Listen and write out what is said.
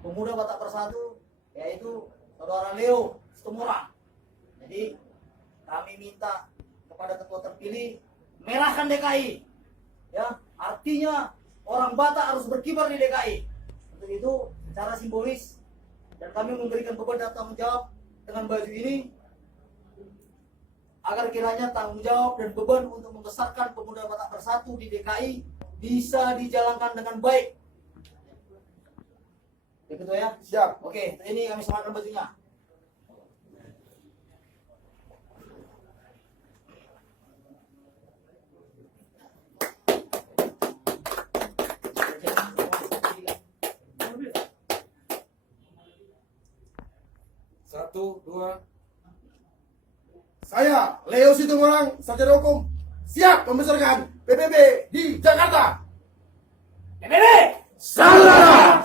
pemuda Batak Bersatu, yaitu saudara Leo Situmorang. Jadi kami minta kepada ketua terpilih merahkan DKI, ya, artinya orang Batak harus berkibar di DKI. Untuk itu secara simbolis dan kami memberikan beban dan tanggung jawab dengan baju ini agar kiranya tanggung jawab dan beban untuk membesarkan pemuda Batak Bersatu di DKI bisa dijalankan dengan baik. Begitu ya? Siap. Oke, ini kami serahkan bajunya. Satu, dua. Saya, Leo Situmorang, sarjana hukum, siap membesarkan PBB di Jakarta. PBB! Salam!